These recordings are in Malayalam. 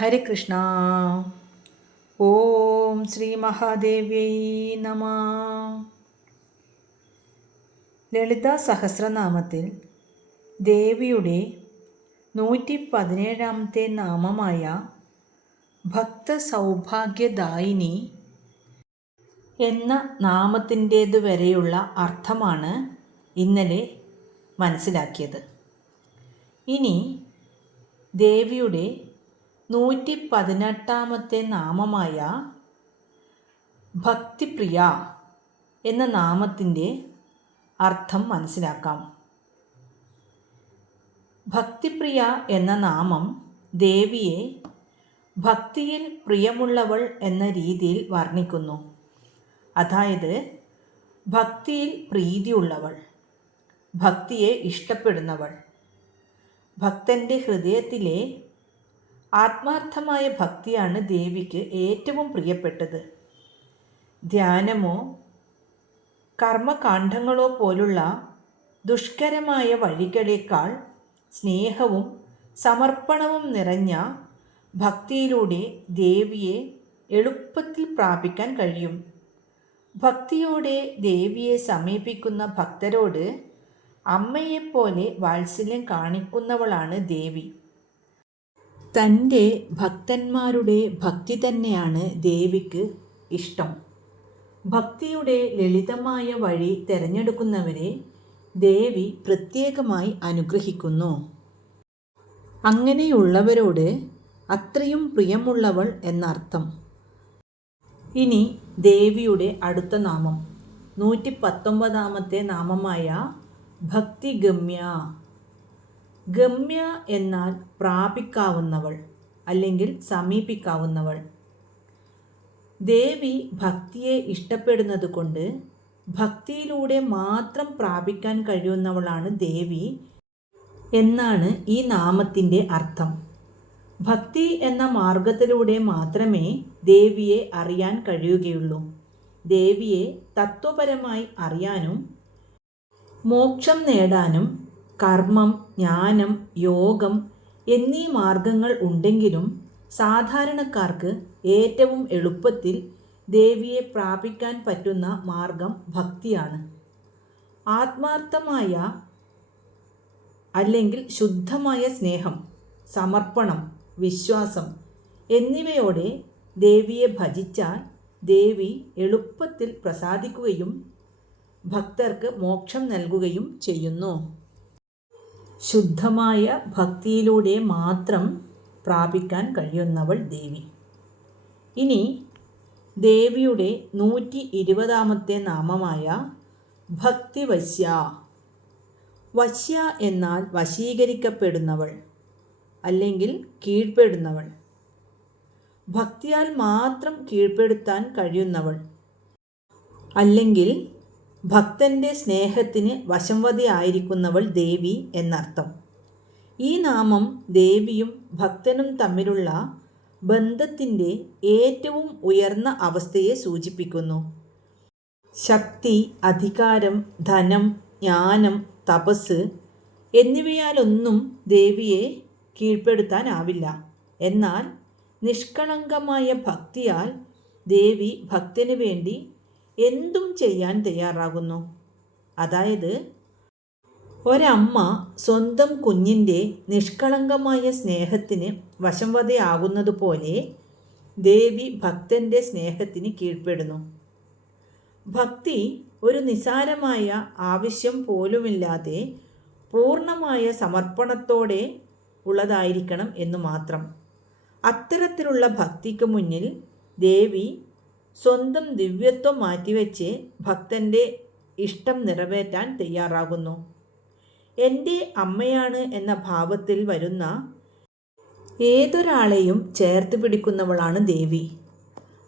ഹരേ കൃഷ്ണ. ഓം ശ്രീ മഹാദേവ്യൈ നമ. ലളിതാ സഹസ്രനാമത്തിൽ ദേവിയുടെ 117 നാമമായ ഭക്തസൗഭാഗ്യദായിനി എന്ന നാമത്തിൻ്റേതു വരെയുള്ള അർത്ഥമാണ് ഇന്നലെ മനസ്സിലാക്കിയത്. ഇനി ദേവിയുടെ 118 നാമമായ ഭക്തിപ്രിയ എന്ന നാമത്തിൻ്റെ അർത്ഥം മനസ്സിലാക്കാം. ഭക്തിപ്രിയ എന്ന നാമം ദേവിയെ ഭക്തിയിൽ പ്രിയമുള്ളവൾ എന്ന രീതിയിൽ വർണ്ണിക്കുന്നു. അതായത് ഭക്തിയിൽ പ്രീതിയുള്ളവൾ, ഭക്തിയെ ഇഷ്ടപ്പെടുന്നവൾ. ഭക്തൻ്റെ ഹൃദയത്തിലെ ആത്മാർത്ഥമായ ഭക്തിയാണ് ദേവിക്ക് ഏറ്റവും പ്രിയപ്പെട്ടത്. ധ്യാനമോ കർമ്മകാണ്ഡങ്ങളോ പോലുള്ള ദുഷ്കരമായ വഴികളേക്കാൾ സ്നേഹവും സമർപ്പണവും നിറഞ്ഞ ഭക്തിയിലൂടെ ദേവിയെ എളുപ്പത്തിൽ പ്രാപിക്കാൻ കഴിയും. ഭക്തിയോടെ ദേവിയെ സമീപിക്കുന്ന ഭക്തരോട് അമ്മയെപ്പോലെ വാത്സല്യം കാണിക്കുന്നവളാണ് ദേവി. തൻ്റെ ഭക്തന്മാരുടെ ഭക്തി തന്നെയാണ് ദേവിക്ക് ഇഷ്ടം. ഭക്തിയുടെ ലളിതമായ വഴി തിരഞ്ഞെടുക്കുന്നവരെ ദേവി പ്രത്യേകമായി അനുഗ്രഹിക്കുന്നു. അങ്ങനെയുള്ളവരോട് അത്രയും പ്രിയമുള്ളവൾ എന്നർത്ഥം. ഇനി ദേവിയുടെ അടുത്ത നാമം 119 നാമമായ ഭക്തിഗമ്യ. ഗമ്യ എന്നാൽ പ്രാപിക്കാവുന്നവൾ അല്ലെങ്കിൽ സമീപിക്കാവുന്നവൾ. ദേവി ഭക്തിയെ ഇഷ്ടപ്പെടുന്നത് കൊണ്ട് ഭക്തിയിലൂടെ മാത്രം പ്രാപിക്കാൻ കഴിയുന്നവളാണ് ദേവി എന്നാണ് ഈ നാമത്തിൻ്റെ അർത്ഥം. ഭക്തി എന്ന മാർഗത്തിലൂടെ മാത്രമേ ദേവിയെ അറിയാൻ കഴിയുകയുള്ളൂ. ദേവിയെ തത്വപരമായി അറിയാനും മോക്ഷം നേടാനും കർമ്മം, ജ്ഞാനം, യോഗം എന്നീ മാർഗങ്ങൾ ഉണ്ടെങ്കിലും സാധാരണക്കാർക്ക് ഏറ്റവും എളുപ്പത്തിൽ ദേവിയെ പ്രാപിക്കാൻ പറ്റുന്ന മാർഗം ഭക്തിയാണ്. ആത്മാർത്ഥമായ അല്ലെങ്കിൽ ശുദ്ധമായ സ്നേഹം, സമർപ്പണം, വിശ്വാസം എന്നിവയോടെ ദേവിയെ ഭജിച്ചാൽ ദേവി എളുപ്പത്തിൽ പ്രസാദിക്കുകയും ഭക്തർക്ക് മോക്ഷം നൽകുകയും ചെയ്യുന്നു. ശുദ്ധമായ ഭക്തിയിലൂടെ മാത്രം പ്രാപിക്കാൻ കഴിയുന്നവൾ ദേവി. ഇനി ദേവിയുടെ 120 നാമമായ ഭക്തിവശ്യ. വശ്യ എന്നാൽ വശീകരിക്കപ്പെടുന്നവൾ അല്ലെങ്കിൽ കീഴ്പ്പെടുന്നവൾ. ഭക്തിയാൽ മാത്രം കീഴ്പ്പെടുത്താൻ കഴിയുന്നവൾ അല്ലെങ്കിൽ ഭക്തൻ്റെ സ്നേഹത്തിന് വശംവദയായിരിക്കുന്നവൾ ദേവി എന്നർത്ഥം. ഈ നാമം ദേവിയും ഭക്തനും തമ്മിലുള്ള ബന്ധത്തിൻ്റെ ഏറ്റവും ഉയർന്ന അവസ്ഥയെ സൂചിപ്പിക്കുന്നു. ശക്തി, അധികാരം, ധനം, ജ്ഞാനം, തപസ് എന്നിവയാലൊന്നും ദേവിയെ കീഴ്പ്പെടുത്താനാവില്ല. എന്നാൽ നിഷ്കളങ്കമായ ഭക്തിയാൽ ദേവി ഭക്തന് വേണ്ടി എന്തും ചെയ്യാൻ തയ്യാറാകുന്നു. അതായത് ഒരമ്മ സ്വന്തം കുഞ്ഞിൻ്റെ നിഷ്കളങ്കമായ സ്നേഹത്തിന് വശംവദയാകുന്നത് പോലെ ദേവി ഭക്തൻ്റെ സ്നേഹത്തിന് കീഴ്പ്പെടുന്നു. ഭക്തി ഒരു നിസാരമായ ആവശ്യം പോലുമില്ലാതെ പൂർണ്ണമായ സമർപ്പണത്തോടെ ഉള്ളതായിരിക്കണം എന്നു മാത്രം. അത്തരത്തിലുള്ള ഭക്തിക്ക് മുന്നിൽ ദേവി സ്വന്തം ദിവ്യത്വം മാറ്റിവെച്ച് ഭക്തൻ്റെ ഇഷ്ടം നിറവേറ്റാൻ തയ്യാറാകുന്നു. എൻ്റെ അമ്മയാണ് എന്ന ഭാവത്തിൽ വരുന്ന ഏതൊരാളെയും ചേർത്ത് പിടിക്കുന്നവളാണ് ദേവി.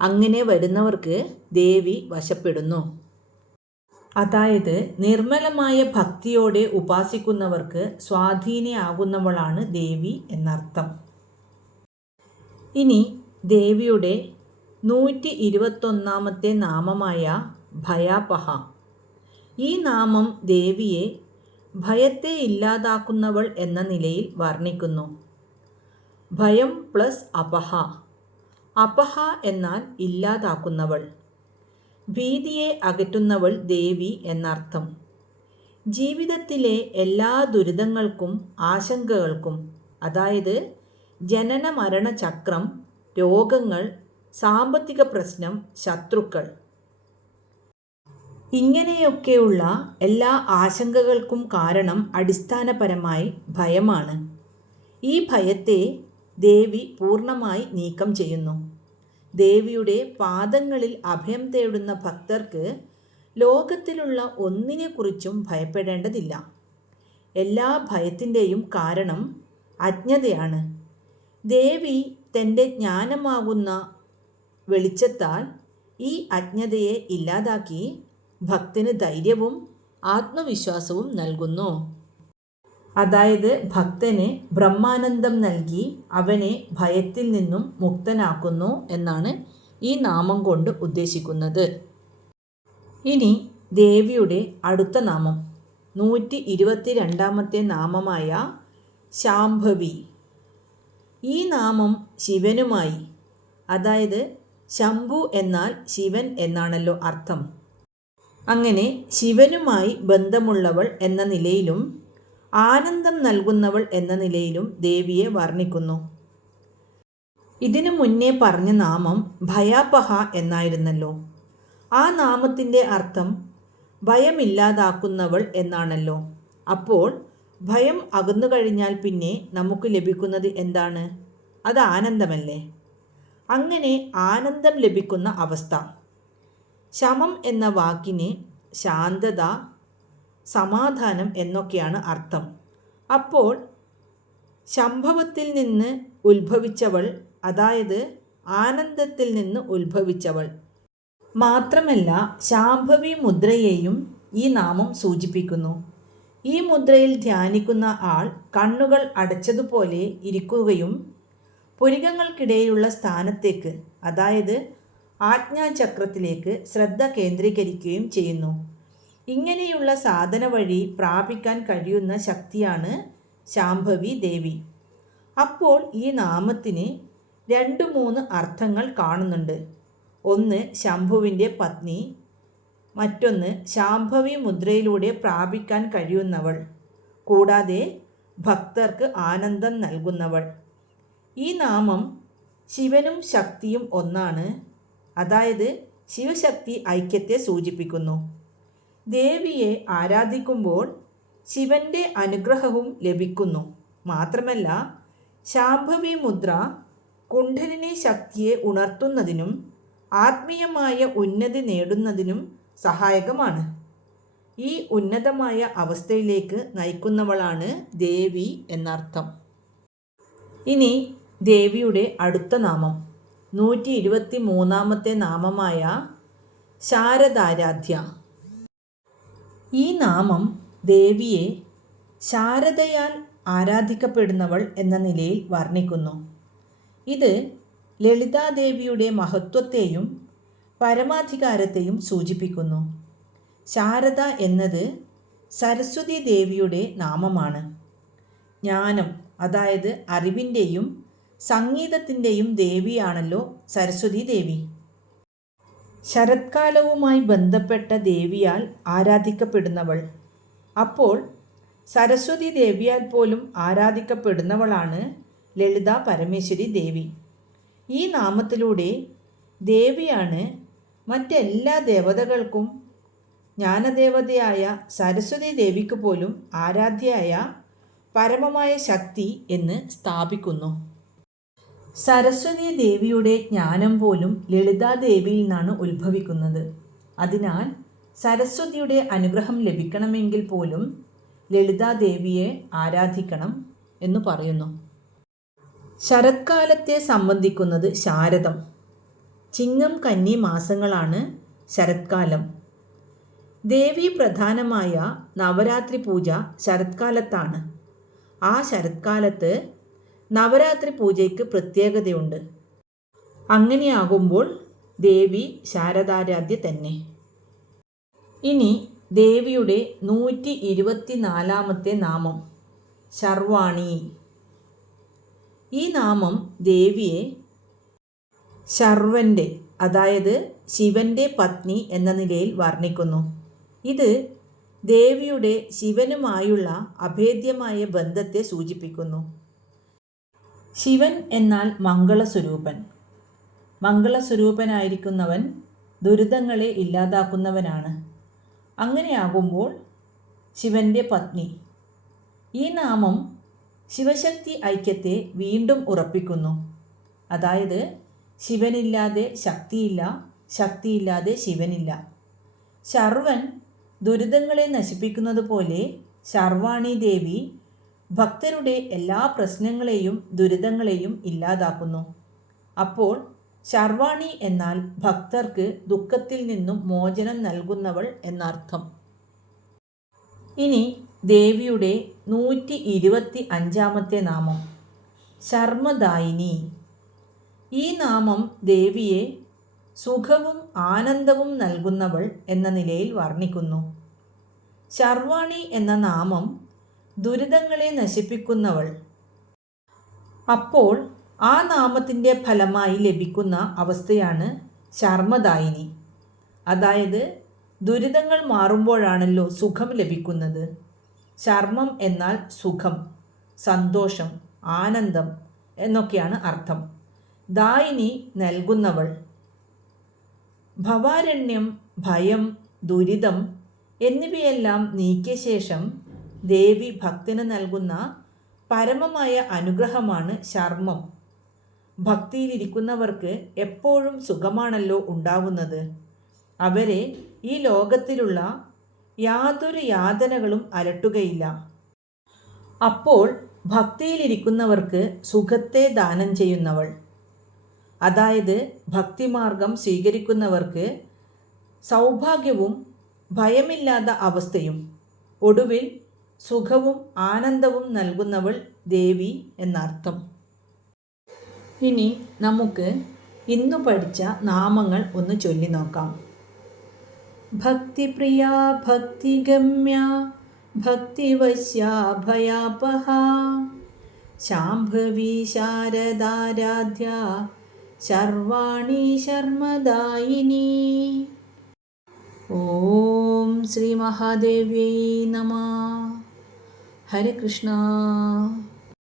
അങ്ങനെ വരുന്നവർക്ക് ദേവി വശപ്പെടുന്നു. അതായത് നിർമ്മലമായ ഭക്തിയോടെ ഉപാസിക്കുന്നവർക്ക് സ്വാധീനയാകുന്നവളാണ് ദേവി എന്നർത്ഥം. ഇനി ദേവിയുടെ 121 നാമമായ ഭയാപഹ. ഈ നാമം ദേവിയെ ഭയത്തെ ഇല്ലാതാക്കുന്നവൾ എന്ന നിലയിൽ വർണ്ണിക്കുന്നു. ഭയം പ്ലസ് അപഹ. അപഹ എന്നാൽ ഇല്ലാതാക്കുന്നവൾ. ഭീതിയെ അകറ്റുന്നവൾ ദേവി എന്നർത്ഥം. ജീവിതത്തിലെ എല്ലാ ദുരിതങ്ങൾക്കും ആശങ്കകൾക്കും, അതായത് ജനന മരണ ചക്രം, രോഗങ്ങൾ, സാമ്പത്തിക പ്രശ്നം, ശത്രുക്കൾ, ഇങ്ങനെയൊക്കെയുള്ള എല്ലാ ആശങ്കകൾക്കും കാരണം അടിസ്ഥാനപരമായി ഭയമാണ്. ഈ ഭയത്തെ ദേവി പൂർണ്ണമായി നീക്കം ചെയ്യുന്നു. ദേവിയുടെ പാദങ്ങളിൽ അഭയം തേടുന്ന ഭക്തർക്ക് ലോകത്തിലുള്ള ഒന്നിനെക്കുറിച്ചും ഭയപ്പെടേണ്ടതില്ല. എല്ലാ ഭയത്തിൻ്റെയും കാരണം അജ്ഞതയാണ്. ദേവി തൻ്റെ ജ്ഞാനമാകുന്ന വെളിച്ചത്താൽ ഈ അജ്ഞതയെ ഇല്ലാതാക്കി ഭക്തന് ധൈര്യവും ആത്മവിശ്വാസവും നൽകുന്നു. അതായത് ഭക്തന് ബ്രഹ്മാനന്ദം നൽകി അവനെ ഭയത്തിൽ നിന്നും മുക്തനാക്കുന്നു എന്നാണ് ഈ നാമം കൊണ്ട് ഉദ്ദേശിക്കുന്നത്. ഇനി ദേവിയുടെ അടുത്ത നാമം 122 നാമമായ ശാംഭവി. ഈ നാമം ശിവനുമായി, അതായത് ശംഭു എന്നാൽ ശിവൻ എന്നാണല്ലോ അർത്ഥം. അങ്ങനെ ശിവനുമായി ബന്ധമുള്ളവൾ എന്ന നിലയിലും ആനന്ദം നൽകുന്നവൾ എന്ന നിലയിലും ദേവിയെ വർണ്ണിക്കുന്നു. ഇതിനു മുന്നേ പറഞ്ഞ നാമം ഭയാപഹ എന്നായിരുന്നല്ലോ. ആ നാമത്തിൻ്റെ അർത്ഥം ഭയമില്ലാതാക്കുന്നവൾ എന്നാണല്ലോ. അപ്പോൾ ഭയം അകന്നു കഴിഞ്ഞാൽ പിന്നെ നമുക്ക് ലഭിക്കുന്നത് എന്താണ്? അത് ആനന്ദമല്ലേ? അങ്ങനെ ആനന്ദം ലഭിക്കുന്ന അവസ്ഥ. ശമം എന്ന വാക്കിന് ശാന്തത, സമാധാനം എന്നൊക്കെയാണ് അർത്ഥം. അപ്പോൾ ശംഭവത്തിൽ നിന്ന് ഉത്ഭവിച്ചവൾ, അതായത് ആനന്ദത്തിൽ നിന്ന് ഉത്ഭവിച്ചവൾ. മാത്രമല്ല ശാംഭവി മുദ്രയെയും ഈ നാമം സൂചിപ്പിക്കുന്നു. ഈ മുദ്രയിൽ ധ്യാനിക്കുന്ന ആൾ കണ്ണുകൾ അടച്ചതുപോലെ ഇരിക്കുകയും പുരികങ്ങൾക്കിടയിലുള്ള സ്ഥാനത്തേക്ക്, അതായത് ആജ്ഞാചക്രത്തിലേക്ക് ശ്രദ്ധ കേന്ദ്രീകരിക്കുകയും ചെയ്യുന്നു. ഇങ്ങനെയുള്ള സാധന വഴി പ്രാപിക്കാൻ കഴിയുന്ന ശക്തിയാണ് ശാംഭവി ദേവി. അപ്പോൾ ഈ നാമത്തിന് 2-3 അർത്ഥങ്ങൾ കാണുന്നുണ്ട്. ഒന്ന് ശംഭുവിൻ്റെ പത്നി, മറ്റൊന്ന് ശാംഭവി മുദ്രയിലൂടെ പ്രാപിക്കാൻ കഴിയുന്നവൾ, കൂടാതെ ഭക്തർക്ക് ആനന്ദം നൽകുന്നവൾ. ഈ നാമം ശിവനും ശക്തിയും ഒന്നാണ്, അതായത് ശിവശക്തി ഐക്യത്തെ സൂചിപ്പിക്കുന്നു. ദേവിയെ ആരാധിക്കുമ്പോൾ ശിവൻ്റെ അനുഗ്രഹവും ലഭിക്കുന്നു. മാത്രമല്ല ശാംഭവി മുദ്ര കുണ്ഡലിനി ശക്തിയെ ഉണർത്തുന്നതിനും ആത്മീയമായ ഉന്നതി നേടുന്നതിനും സഹായകമാണ്. ഈ ഉന്നതമായ അവസ്ഥയിലേക്ക് നയിക്കുന്നവളാണ് ദേവി എന്നർത്ഥം. ഇനി ദേവിയുടെ അടുത്ത നാമം 123 നാമമായ ശാരദാരാധ്യ. ഈ നാമം ദേവിയെ ശാരദയാൽ ആരാധിക്കപ്പെടുന്നവൾ എന്ന നിലയിൽ വർണ്ണിക്കുന്നു. ഇത് ലളിതാദേവിയുടെ മഹത്വത്തെയും പരമാധികാരത്തെയും സൂചിപ്പിക്കുന്നു. ശാരദ എന്നത് സരസ്വതി ദേവിയുടെ നാമമാണ്. ജ്ഞാനം, അതായത് അറിവിൻ്റെയും സംഗീതത്തിൻ്റെയും ദേവിയാണല്ലോ സരസ്വതി ദേവി. ശരത്കാലവുമായി ബന്ധപ്പെട്ട ദേവിയാൽ ആരാധിക്കപ്പെടുന്നവൾ. അപ്പോൾ സരസ്വതി ദേവിയാൽ പോലും ആരാധിക്കപ്പെടുന്നവളാണ് ലളിത പരമേശ്വരി ദേവി. ഈ നാമത്തിലൂടെ ദേവിയാണ് മറ്റെല്ലാ ദേവതകൾക്കും ജ്ഞാനദേവതയായ സരസ്വതി ദേവിക്ക് പോലും ആരാധ്യയായ പരമമായ ശക്തി എന്ന് സ്ഥാപിക്കുന്നു. സരസ്വതി ദേവിയുടെ ജ്ഞാനം പോലും ലളിതാദേവിയിൽ നിന്നാണ് ഉത്ഭവിക്കുന്നത്. അതിനാൽ സരസ്വതിയുടെ അനുഗ്രഹം ലഭിക്കണമെങ്കിൽ പോലും ലളിതാദേവിയെ ആരാധിക്കണം എന്ന് പറയുന്നു. ശരത്കാലത്തെ സംബന്ധിക്കുന്നത് ശാരദം. ചിങ്ങം കന്നി മാസങ്ങളാണ് ശരത്കാലം. ദേവി പ്രധാനമായ നവരാത്രി പൂജ ശരത്കാലത്താണ്. ആ ശരത്കാലത്ത് നവരാത്രി പൂജയ്ക്ക് പ്രത്യേകതയുണ്ട്. അങ്ങനെയാകുമ്പോൾ ദേവി ശാരദാരാധ്യ തന്നെ. ഇനി ദേവിയുടെ 124 നാമം ശർവാണി. ഈ നാമം ദേവിയെ ശർവൻ്റെ, അതായത് ശിവൻ്റെ പത്നി എന്ന നിലയിൽ വർണ്ണിക്കുന്നു. ഇത് ദേവിയുടെ ശിവനുമായുള്ള അഭേദ്യമായ ബന്ധത്തെ സൂചിപ്പിക്കുന്നു. ശിവൻ എന്നാൽ മംഗളസ്വരൂപൻ. മംഗളസ്വരൂപനായിരിക്കുന്നവൻ ദുരിതങ്ങളെ ഇല്ലാതാക്കുന്നവനാണ്. അങ്ങനെയാകുമ്പോൾ ശിവൻ്റെ പത്നി. ഈ നാമം ശിവശക്തി ഐക്യത്തെ വീണ്ടും ഉറപ്പിക്കുന്നു. അതായത് ശിവനില്ലാതെ ശക്തിയില്ല, ശക്തിയില്ലാതെ ശിവനില്ല. ശർവൻ ദുരിതങ്ങളെ നശിപ്പിക്കുന്നത് പോലെ ശർവാണി ദേവി ഭക്തരുടെ എല്ലാ പ്രശ്നങ്ങളെയും ദുരിതങ്ങളെയും ഇല്ലാതാക്കുന്നു. അപ്പോൾ ശർവാണി എന്നാൽ ഭക്തർക്ക് ദുഃഖത്തിൽ നിന്നും മോചനം നൽകുന്നവൾ എന്നർത്ഥം. ഇനി ദേവിയുടെ 125 നാമം ശർമ്മദായിനി. ഈ നാമം ദേവിയെ സുഖവും ആനന്ദവും നൽകുന്നവൾ എന്ന നിലയിൽ വർണ്ണിക്കുന്നു. ശർവാണി എന്ന നാമം ദുരിതങ്ങളെ നശിപ്പിക്കുന്നവൾ. അപ്പോൾ ആ നാമത്തിൻ്റെ ഫലമായി ലഭിക്കുന്ന അവസ്ഥയാണ് ശർമ്മദായിനി. അതായത് ദുരിതങ്ങൾ മാറുമ്പോഴാണല്ലോ സുഖം ലഭിക്കുന്നത്. ശർമ്മം എന്നാൽ സുഖം, സന്തോഷം, ആനന്ദം എന്നൊക്കെയാണ് അർത്ഥം. ദായിനി നൽകുന്നവൾ. ഭവാരണ്യം, ഭയം, ദുരിതം എന്നിവയെല്ലാം നീക്കിയ ശേഷം ദേവി ഭക്തന് നൽകുന്ന പരമമായ അനുഗ്രഹമാണ് ശർമ്മം. ഭക്തിയിലിരിക്കുന്നവർക്ക് എപ്പോഴും സുഖമാണല്ലോ ഉണ്ടാവുന്നത്. അവരെ ഈ ലോകത്തിലുള്ള യാതൊരു യാതനകളും അലട്ടുകയില്ല. അപ്പോൾ ഭക്തിയിലിരിക്കുന്നവർക്ക് സുഖത്തെ ദാനം ചെയ്യുന്നവൾ. അതായത് ഭക്തിമാർഗം സ്വീകരിക്കുന്നവർക്ക് സൗഭാഗ്യവും ഭയമില്ലാത്ത അവസ്ഥയും ഒടുവിൽ സുഖവും ആനന്ദവും നൽകുന്നവൾ ദേവി എന്നർത്ഥം. ഇനി നമുക്ക് ഇന്നു പഠിച്ച നാമങ്ങൾ ഒന്ന് ചൊല്ലി നോക്കാം. ഭക്തിപ്രിയ, ഭക്തിഗമ്യ, ഭക്തിവശ്യ, ഭയാപഹ, ശാംഭവി, ശാരദാരാധ്യ, ശർവാണി, ശർമ്മദായിനി. ഓം ശ്രീ മഹാദേവ്യൈ നമഃ. ഹരേ കൃഷ്ണ.